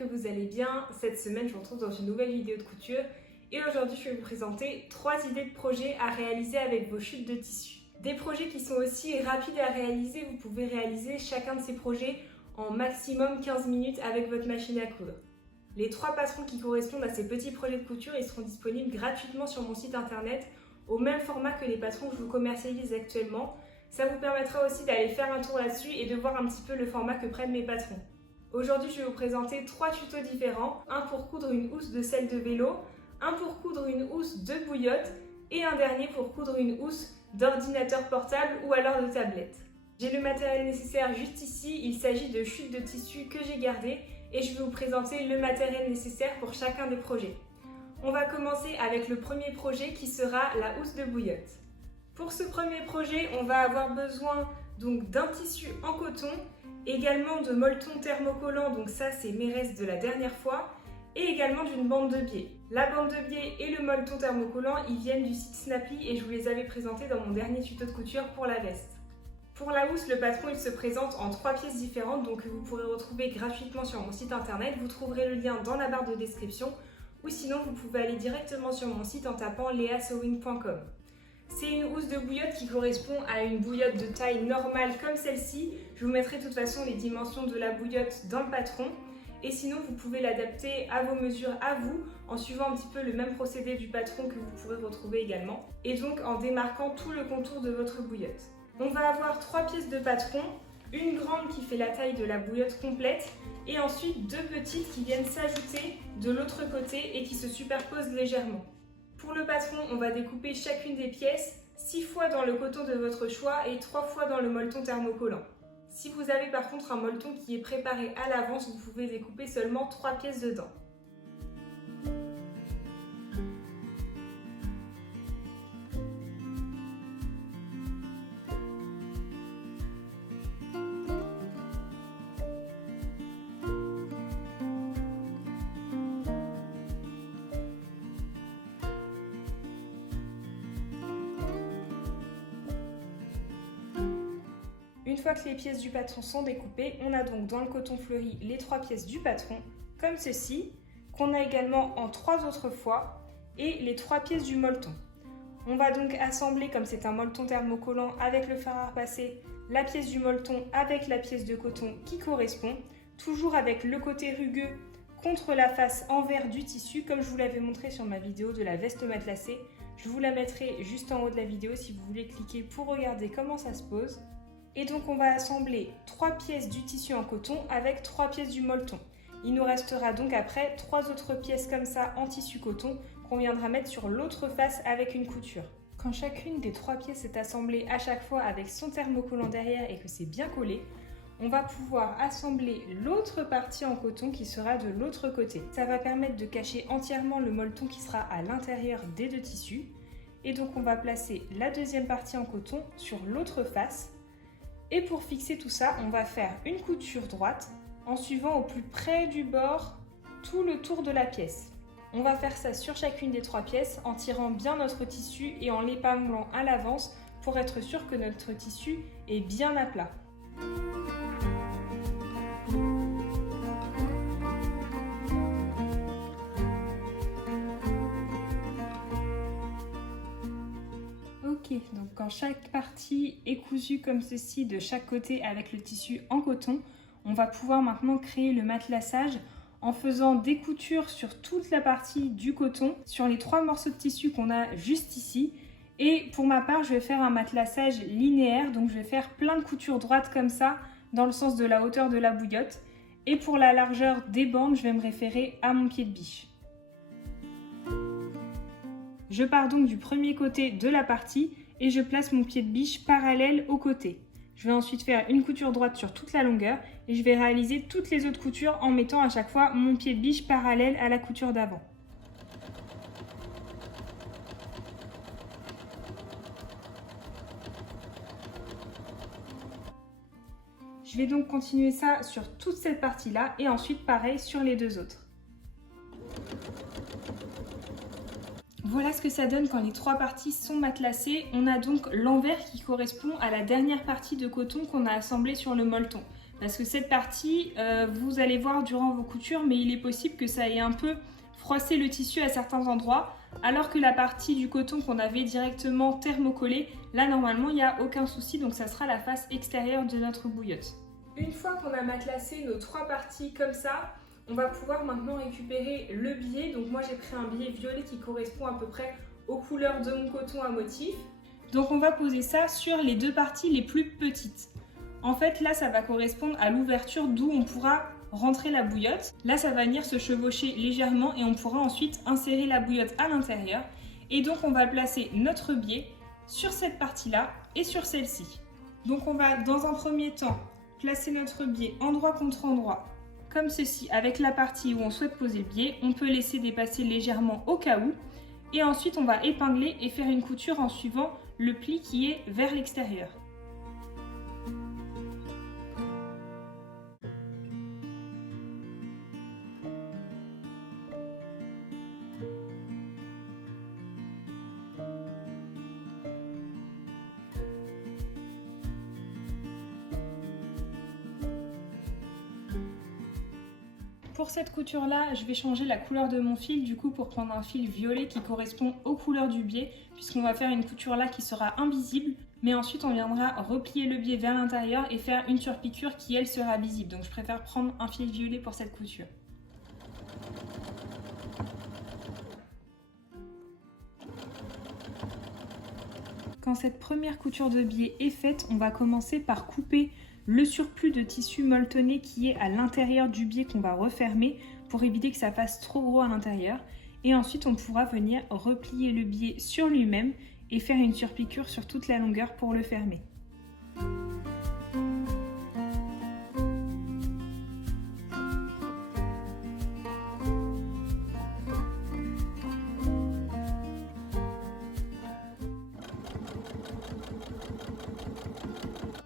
que vous allez bien. Cette semaine, je vous retrouve dans une nouvelle vidéo de couture et aujourd'hui, je vais vous présenter 3 idées de projets à réaliser avec vos chutes de tissu. Des projets qui sont aussi rapides à réaliser, vous pouvez réaliser chacun de ces projets en maximum 15 minutes avec votre machine à coudre. Les 3 patrons qui correspondent à ces petits projets de couture, ils seront disponibles gratuitement sur mon site internet au même format que les patrons que je vous commercialise actuellement. Ça vous permettra aussi d'aller faire un tour là-dessus et de voir un petit peu le format que prennent mes patrons. Aujourd'hui, je vais vous présenter 3 tutos différents. Un pour coudre une housse de selle de vélo, un pour coudre une housse de bouillotte et un dernier pour coudre une housse d'ordinateur portable ou alors de tablette. J'ai le matériel nécessaire juste ici, il s'agit de chutes de tissu que j'ai gardées et je vais vous présenter le matériel nécessaire pour chacun des projets. On va commencer avec le premier projet qui sera la housse de bouillotte. Pour ce premier projet, on va avoir besoin donc d'un tissu en coton, également de molleton thermocollant, donc ça c'est mes restes de la dernière fois, et également d'une bande de biais. La bande de biais et le molleton thermocollant, ils viennent du site Snappy et je vous les avais présentés dans mon dernier tuto de couture pour la veste. Pour la housse, le patron il se présente en 3 pièces différentes, donc que vous pourrez retrouver gratuitement sur mon site internet. Vous trouverez le lien dans la barre de description, ou sinon vous pouvez aller directement sur mon site en tapant leasewing.com. C'est une housse de bouillotte qui correspond à une bouillotte de taille normale comme celle-ci. Je vous mettrai de toute façon les dimensions de la bouillotte dans le patron. Et sinon, vous pouvez l'adapter à vos mesures, à vous, en suivant un petit peu le même procédé du patron que vous pourrez retrouver également. Et donc en démarquant tout le contour de votre bouillotte. On va avoir 3 pièces de patron, une grande qui fait la taille de la bouillotte complète et ensuite 2 petites qui viennent s'ajouter de l'autre côté et qui se superposent légèrement. Pour le patron, on va découper chacune des pièces 6 fois dans le coton de votre choix et 3 fois dans le molleton thermocollant. Si vous avez par contre un molleton qui est préparé à l'avance, vous pouvez découper seulement 3 pièces dedans. Une fois que les pièces du patron sont découpées, on a donc dans le coton fleuri les 3 pièces du patron, comme ceci, qu'on a également en 3 autres fois, et les 3 pièces du molleton. On va donc assembler, comme c'est un molleton thermocollant avec le fer à repasser, la pièce du molleton avec la pièce de coton qui correspond, toujours avec le côté rugueux contre la face envers du tissu, comme je vous l'avais montré sur ma vidéo de la veste matelassée. Je vous la mettrai juste en haut de la vidéo si vous voulez cliquer pour regarder comment ça se pose. Et donc on va assembler 3 pièces du tissu en coton avec 3 pièces du molleton. Il nous restera donc après 3 autres pièces comme ça en tissu coton qu'on viendra mettre sur l'autre face avec une couture. Quand chacune des 3 pièces est assemblée à chaque fois avec son thermocollant derrière et que c'est bien collé, on va pouvoir assembler l'autre partie en coton qui sera de l'autre côté. Ça va permettre de cacher entièrement le molleton qui sera à l'intérieur des 2 tissus. Et donc on va placer la deuxième partie en coton sur l'autre face. Et pour fixer tout ça, on va faire une couture droite en suivant au plus près du bord tout le tour de la pièce. On va faire ça sur chacune des 3 pièces en tirant bien notre tissu et en l'épinglant à l'avance pour être sûr que notre tissu est bien à plat. Donc quand chaque partie est cousue comme ceci de chaque côté avec le tissu en coton, on va pouvoir maintenant créer le matelassage en faisant des coutures sur toute la partie du coton, sur les 3 morceaux de tissu qu'on a juste ici. Et pour ma part, je vais faire un matelassage linéaire, donc je vais faire plein de coutures droites comme ça, dans le sens de la hauteur de la bouillotte. Et pour la largeur des bandes, je vais me référer à mon pied de biche. Je pars donc du premier côté de la partie et je place mon pied de biche parallèle au côté. Je vais ensuite faire une couture droite sur toute la longueur et je vais réaliser toutes les autres coutures en mettant à chaque fois mon pied de biche parallèle à la couture d'avant. Je vais donc continuer ça sur toute cette partie-là et ensuite pareil sur les 2 autres. Voilà ce que ça donne quand les 3 parties sont matelassées. On a donc l'envers qui correspond à la dernière partie de coton qu'on a assemblée sur le molleton. parce que cette partie, vous allez voir durant vos coutures, mais il est possible que ça ait un peu froissé le tissu à certains endroits, alors que la partie du coton qu'on avait directement thermocollé, là normalement il n'y a aucun souci, donc ça sera la face extérieure de notre bouillotte. Une fois qu'on a matelassé nos 3 parties comme ça, on va pouvoir maintenant récupérer le biais. Donc moi j'ai pris un biais violet qui correspond à peu près aux couleurs de mon coton à motif. Donc on va poser ça sur les 2 parties les plus petites. En fait là ça va correspondre à l'ouverture d'où on pourra rentrer la bouillotte. Là ça va venir se chevaucher légèrement et on pourra ensuite insérer la bouillotte à l'intérieur. Et donc on va placer notre biais sur cette partie-là et sur celle-ci. Donc on va dans un premier temps placer notre biais endroit contre endroit, comme ceci, avec la partie où on souhaite poser le biais. On peut laisser dépasser légèrement au cas où. Et ensuite on va épingler et faire une couture en suivant le pli qui est vers l'extérieur. Pour cette couture là, je vais changer la couleur de mon fil du coup pour prendre un fil violet qui correspond aux couleurs du biais, puisqu'on va faire une couture là qui sera invisible, mais ensuite on viendra replier le biais vers l'intérieur et faire une surpiqûre qui elle sera visible. Donc je préfère prendre un fil violet pour cette couture. Quand cette première couture de biais est faite, on va commencer par couper le surplus de tissu molletonné qui est à l'intérieur du biais qu'on va refermer pour éviter que ça fasse trop gros à l'intérieur. Et ensuite on pourra venir replier le biais sur lui-même et faire une surpiqûre sur toute la longueur pour le fermer.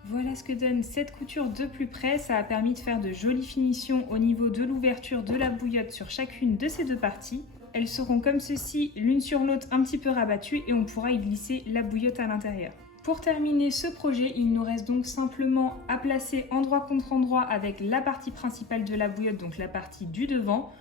Voilà ce que donne cette couture de plus près. Ça a permis de faire de jolies finitions au niveau de l'ouverture de la bouillotte sur chacune de ces 2 parties. Elles seront comme ceci, l'une sur l'autre un petit peu rabattues et on pourra y glisser la bouillotte à l'intérieur. Pour terminer ce projet, il nous reste donc simplement à placer endroit contre endroit avec la partie principale de la bouillotte, donc la partie du devant.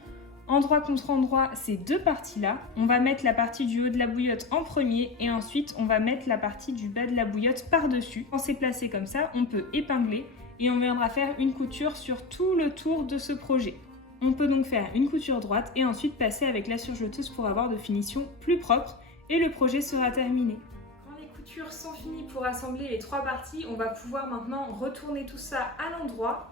Endroit contre endroit, ces 2 parties-là. On va mettre la partie du haut de la bouillotte en premier et ensuite on va mettre la partie du bas de la bouillotte par-dessus. Quand c'est placé comme ça, on peut épingler et on viendra faire une couture sur tout le tour de ce projet. On peut donc faire une couture droite et ensuite passer avec la surjeteuse pour avoir de finitions plus propres et le projet sera terminé. Quand les coutures sont finies pour assembler les 3 parties, on va pouvoir maintenant retourner tout ça à l'endroit.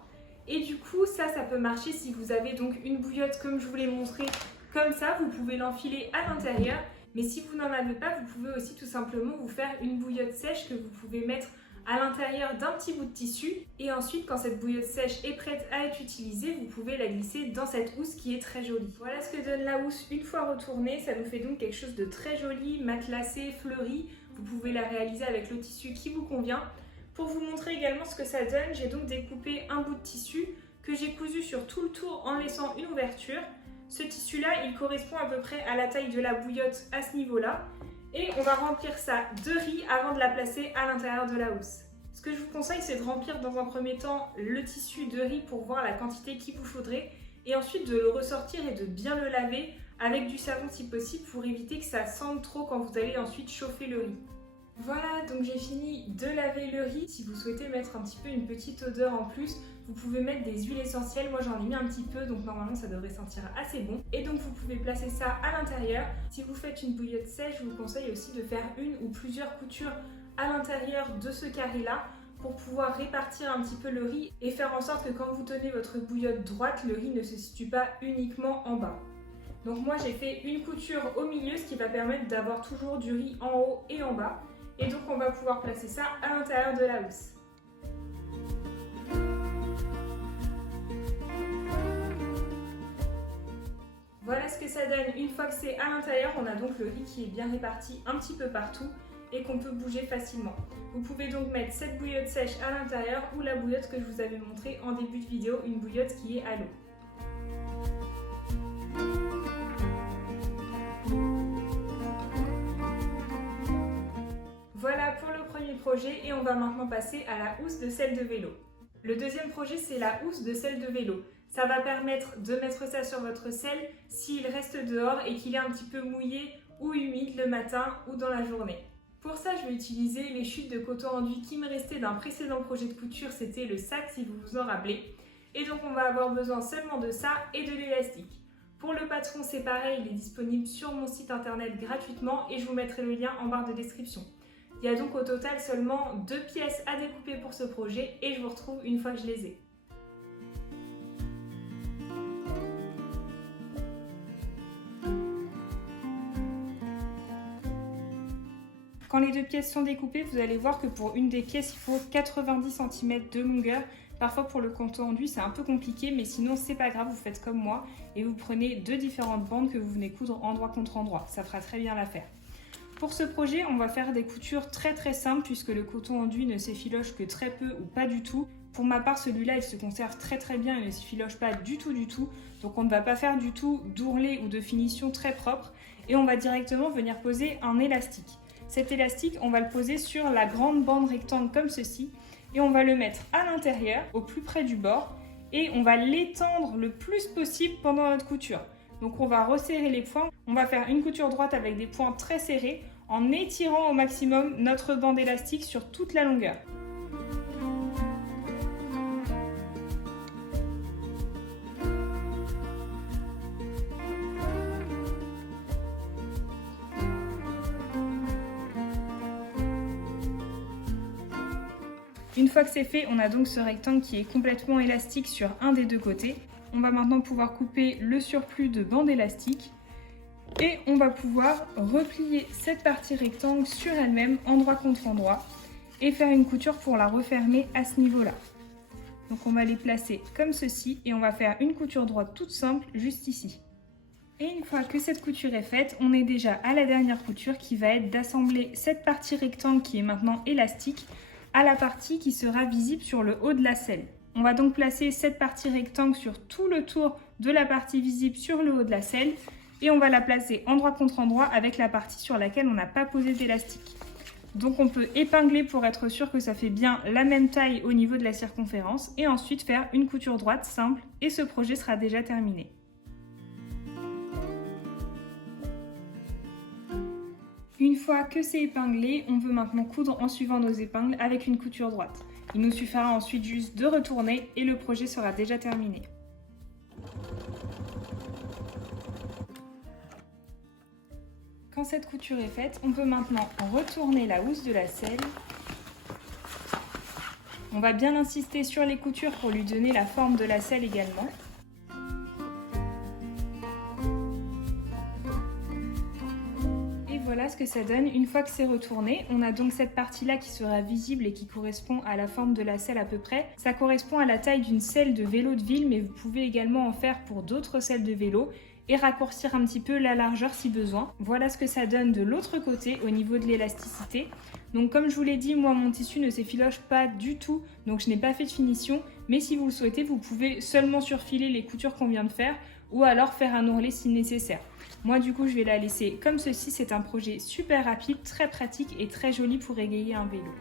Et du coup, ça peut marcher si vous avez donc une bouillotte comme je vous l'ai montré, comme ça, vous pouvez l'enfiler à l'intérieur. Mais si vous n'en avez pas, vous pouvez aussi tout simplement vous faire une bouillotte sèche que vous pouvez mettre à l'intérieur d'un petit bout de tissu. Et ensuite, quand cette bouillotte sèche est prête à être utilisée, vous pouvez la glisser dans cette housse qui est très jolie. Voilà ce que donne la housse une fois retournée. Ça nous fait donc quelque chose de très joli, matelassé, fleuri. Vous pouvez la réaliser avec le tissu qui vous convient. Pour vous montrer également ce que ça donne, j'ai donc découpé un bout de tissu que j'ai cousu sur tout le tour en laissant une ouverture. Ce tissu-là, il correspond à peu près à la taille de la bouillotte à ce niveau-là. Et on va remplir ça de riz avant de la placer à l'intérieur de la housse. Ce que je vous conseille, c'est de remplir dans un premier temps le tissu de riz pour voir la quantité qu'il vous faudrait. Et ensuite de le ressortir et de bien le laver avec du savon si possible pour éviter que ça sente trop quand vous allez ensuite chauffer le riz. Voilà, donc j'ai fini de laver le riz. Si vous souhaitez mettre un petit peu une petite odeur en plus, vous pouvez mettre des huiles essentielles. Moi j'en ai mis un petit peu, donc normalement ça devrait sentir assez bon. Et donc vous pouvez placer ça à l'intérieur. Si vous faites une bouillotte sèche, je vous conseille aussi de faire une ou plusieurs coutures à l'intérieur de ce carré-là pour pouvoir répartir un petit peu le riz et faire en sorte que quand vous tenez votre bouillotte droite, le riz ne se situe pas uniquement en bas. Donc moi j'ai fait une couture au milieu, ce qui va permettre d'avoir toujours du riz en haut et en bas. Et donc on va pouvoir placer ça à l'intérieur de la housse. Voilà ce que ça donne une fois que c'est à l'intérieur. On a donc le riz qui est bien réparti un petit peu partout et qu'on peut bouger facilement. Vous pouvez donc mettre cette bouillotte sèche à l'intérieur ou la bouillotte que je vous avais montrée en début de vidéo, une bouillotte qui est à l'eau. Voilà pour le premier projet et on va maintenant passer à la housse de selle de vélo. Le deuxième projet, c'est la housse de selle de vélo. Ça va permettre de mettre ça sur votre selle s'il reste dehors et qu'il est un petit peu mouillé ou humide le matin ou dans la journée. Pour ça, je vais utiliser les chutes de coton enduit qui me restaient d'un précédent projet de couture, c'était le sac si vous vous en rappelez. Et donc on va avoir besoin seulement de ça et de l'élastique. Pour le patron, c'est pareil, il est disponible sur mon site internet gratuitement et je vous mettrai le lien en barre de description. Il y a donc au total seulement 2 pièces à découper pour ce projet et je vous retrouve une fois que je les ai. Quand les 2 pièces sont découpées, vous allez voir que pour une des pièces, il faut 90 cm de longueur. Parfois pour le coton enduit, c'est un peu compliqué, mais sinon c'est pas grave, vous faites comme moi et vous prenez 2 différentes bandes que vous venez coudre endroit contre endroit. Ça fera très bien l'affaire. Pour ce projet, on va faire des coutures très simples puisque le coton enduit ne s'effiloche que très peu ou pas du tout. Pour ma part, celui-là, il se conserve très bien, il ne s'effiloche pas du tout. Donc on ne va pas faire du tout d'ourlet ou de finition très propre et on va directement venir poser un élastique. Cet élastique, on va le poser sur la grande bande rectangle comme ceci et on va le mettre à l'intérieur, au plus près du bord et on va l'étendre le plus possible pendant notre couture. Donc on va resserrer les points, on va faire une couture droite avec des points très serrés en étirant au maximum notre bande élastique sur toute la longueur. Une fois que c'est fait, on a donc ce rectangle qui est complètement élastique sur un des deux côtés. On va maintenant pouvoir couper le surplus de bande élastique et on va pouvoir replier cette partie rectangle sur elle-même, endroit contre endroit, et faire une couture pour la refermer à ce niveau-là. Donc on va les placer comme ceci et on va faire une couture droite toute simple juste ici. Et une fois que cette couture est faite, on est déjà à la dernière couture qui va être d'assembler cette partie rectangle qui est maintenant élastique à la partie qui sera visible sur le haut de la selle. On va donc placer cette partie rectangle sur tout le tour de la partie visible sur le haut de la selle et on va la placer endroit contre endroit avec la partie sur laquelle on n'a pas posé d'élastique. Donc on peut épingler pour être sûr que ça fait bien la même taille au niveau de la circonférence et ensuite faire une couture droite simple et ce projet sera déjà terminé. Une fois que c'est épinglé, on veut maintenant coudre en suivant nos épingles avec une couture droite. Il nous suffira ensuite juste de retourner et le projet sera déjà terminé. Quand cette couture est faite, on peut maintenant retourner la housse de la selle. On va bien insister sur les coutures pour lui donner la forme de la selle également. Voilà ce que ça donne une fois que c'est retourné. On a donc cette partie-là qui sera visible et qui correspond à la forme de la selle à peu près. Ça correspond à la taille d'une selle de vélo de ville, mais vous pouvez également en faire pour d'autres selles de vélo et raccourcir un petit peu la largeur si besoin. Voilà ce que ça donne de l'autre côté au niveau de l'élasticité. Donc comme je vous l'ai dit, moi mon tissu ne s'effiloche pas du tout, donc je n'ai pas fait de finition, mais si vous le souhaitez, vous pouvez seulement surfiler les coutures qu'on vient de faire ou alors faire un ourlet si nécessaire. Moi du coup je vais la laisser comme ceci, c'est un projet super rapide, très pratique et très joli pour égayer un vélo.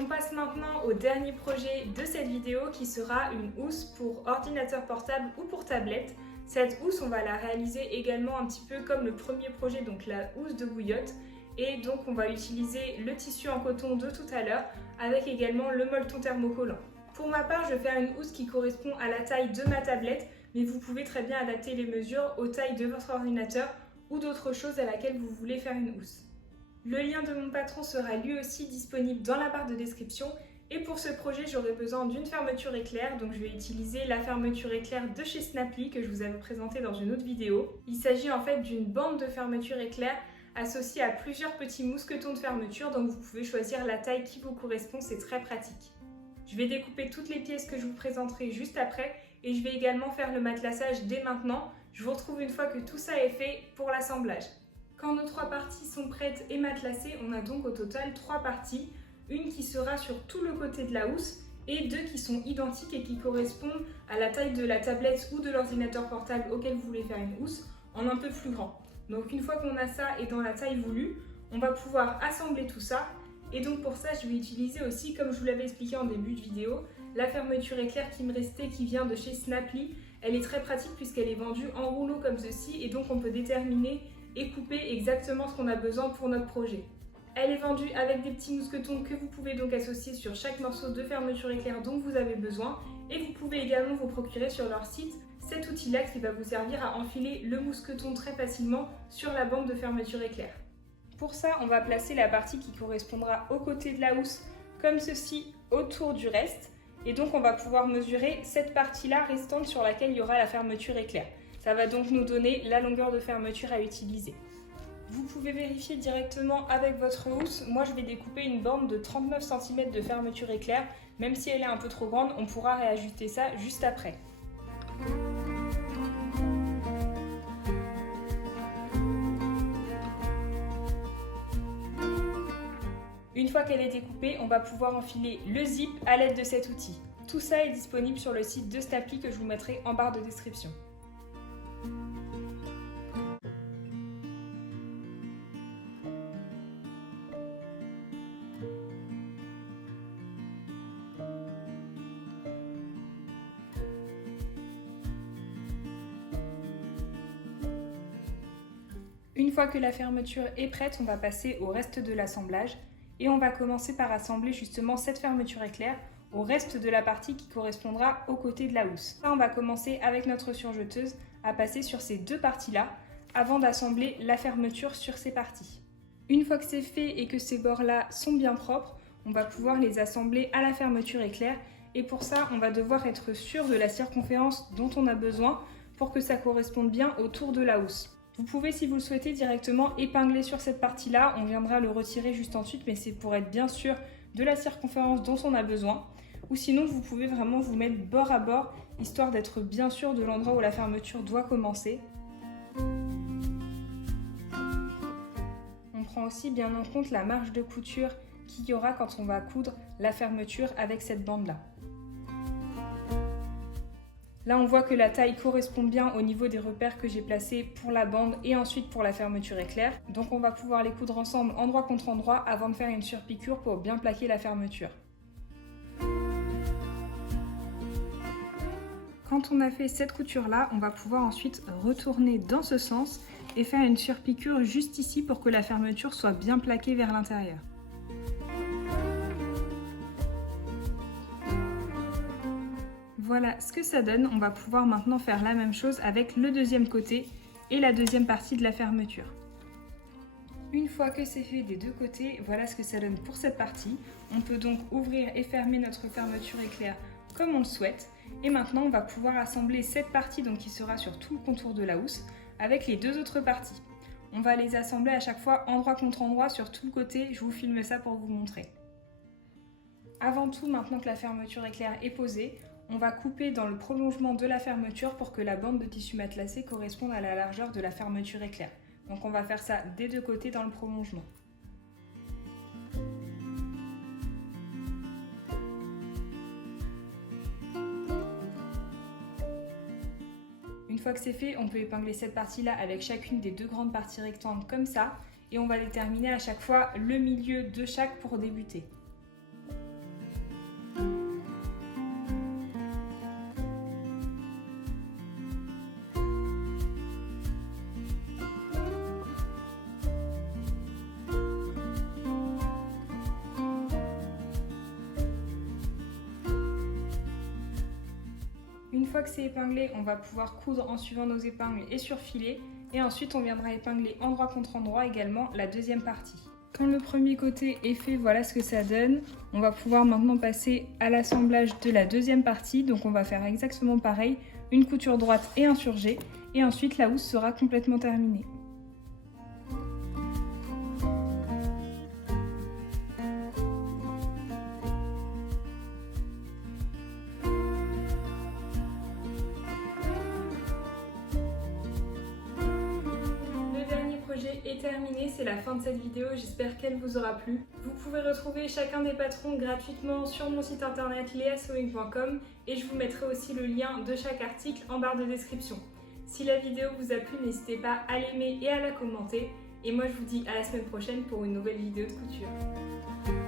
On passe maintenant au dernier projet de cette vidéo qui sera une housse pour ordinateur portable ou pour tablette. Cette housse on va la réaliser également un petit peu comme le premier projet, donc la housse de bouillotte. Et donc on va utiliser le tissu en coton de tout à l'heure avec également le molleton thermocollant. Pour ma part, je vais faire une housse qui correspond à la taille de ma tablette, mais vous pouvez très bien adapter les mesures aux tailles de votre ordinateur ou d'autres choses à laquelle vous voulez faire une housse. Le lien de mon patron sera lui aussi disponible dans la barre de description. Et pour ce projet, j'aurai besoin d'une fermeture éclair, donc je vais utiliser la fermeture éclair de chez Snapply que je vous avais présentée dans une autre vidéo. Il s'agit en fait d'une bande de fermeture éclair associée à plusieurs petits mousquetons de fermeture, donc vous pouvez choisir la taille qui vous correspond, c'est très pratique. Je vais découper toutes les pièces que je vous présenterai juste après et je vais également faire le matelassage dès maintenant. Je vous retrouve une fois que tout ça est fait pour l'assemblage. Quand nos 3 parties sont prêtes et matelassées, on a donc au total 3 parties. Une qui sera sur tout le côté de la housse et 2 qui sont identiques et qui correspondent à la taille de la tablette ou de l'ordinateur portable auquel vous voulez faire une housse en un peu plus grand. Donc une fois qu'on a ça et dans la taille voulue, on va pouvoir assembler tout ça Et donc pour ça, je vais utiliser aussi, comme je vous l'avais expliqué en début de vidéo, la fermeture éclair qui me restait, qui vient de chez Snaply. Elle est très pratique puisqu'elle est vendue en rouleau comme ceci et donc on peut déterminer et couper exactement ce qu'on a besoin pour notre projet. Elle est vendue avec des petits mousquetons que vous pouvez donc associer sur chaque morceau de fermeture éclair dont vous avez besoin et vous pouvez également vous procurer sur leur site cet outil-là qui va vous servir à enfiler le mousqueton très facilement sur la bande de fermeture éclair. Pour ça, on va placer la partie qui correspondra aux côtés de la housse comme ceci autour du reste. Et donc on va pouvoir mesurer cette partie-là restante sur laquelle il y aura la fermeture éclair. Ça va donc nous donner la longueur de fermeture à utiliser. Vous pouvez vérifier directement avec votre housse. Moi je vais découper une bande de 39 cm de fermeture éclair. Même si elle est un peu trop grande, on pourra réajuster ça juste après. Une fois qu'elle est découpée, on va pouvoir enfiler le zip à l'aide de cet outil. Tout ça est disponible sur le site de Snaply que je vous mettrai en barre de description. Une fois que la fermeture est prête, on va passer au reste de l'assemblage. Et on va commencer par assembler justement cette fermeture éclair au reste de la partie qui correspondra aux côtés de la housse. Là, on va commencer avec notre surjeteuse à passer sur ces deux parties-là avant d'assembler la fermeture sur ces parties. Une fois que c'est fait et que ces bords-là sont bien propres, on va pouvoir les assembler à la fermeture éclair et pour ça, on va devoir être sûr de la circonférence dont on a besoin pour que ça corresponde bien au tour de la housse. Vous pouvez, si vous le souhaitez, directement épingler sur cette partie-là. On viendra le retirer juste ensuite, mais c'est pour être bien sûr de la circonférence dont on a besoin. Ou sinon, vous pouvez vraiment vous mettre bord à bord, histoire d'être bien sûr de l'endroit où la fermeture doit commencer. On prend aussi bien en compte la marge de couture qu'il y aura quand on va coudre la fermeture avec cette bande-là. Là, on voit que la taille correspond bien au niveau des repères que j'ai placés pour la bande et ensuite pour la fermeture éclair. Donc on va pouvoir les coudre ensemble endroit contre endroit avant de faire une surpiqûre pour bien plaquer la fermeture. Quand on a fait cette couture-là, on va pouvoir ensuite retourner dans ce sens et faire une surpiqûre juste ici pour que la fermeture soit bien plaquée vers l'intérieur. Voilà ce que ça donne. On va pouvoir maintenant faire la même chose avec le deuxième côté et la deuxième partie de la fermeture. Une fois que c'est fait des deux côtés, voilà ce que ça donne pour cette partie. On peut donc ouvrir et fermer notre fermeture éclair comme on le souhaite. Et maintenant, on va pouvoir assembler cette partie donc, qui sera sur tout le contour de la housse avec les deux autres parties. On va les assembler à chaque fois endroit contre endroit sur tout le côté. Je vous filme ça pour vous montrer. Avant tout, maintenant que la fermeture éclair est posée, on va couper dans le prolongement de la fermeture pour que la bande de tissu matelassé corresponde à la largeur de la fermeture éclair. Donc on va faire ça des deux côtés dans le prolongement. Une fois que c'est fait, on peut épingler cette partie-là avec chacune des deux grandes parties rectangles comme ça. Et on va déterminer à chaque fois le milieu de chaque pour débuter. Une fois que c'est épinglé, on va pouvoir coudre en suivant nos épingles et surfiler. Et ensuite, on viendra épingler endroit contre endroit également la deuxième partie. Quand le premier côté est fait, voilà ce que ça donne. On va pouvoir maintenant passer à l'assemblage de la deuxième partie. Donc on va faire exactement pareil, une couture droite et un surjet. Et ensuite, la housse sera complètement terminée. Est terminé, c'est la fin de cette vidéo, j'espère qu'elle vous aura plu. Vous pouvez retrouver chacun des patrons gratuitement sur mon site internet leasewing.com et je vous mettrai aussi le lien de chaque article en barre de description. Si la vidéo vous a plu, n'hésitez pas à l'aimer et à la commenter. Et moi je vous dis à la semaine prochaine pour une nouvelle vidéo de couture.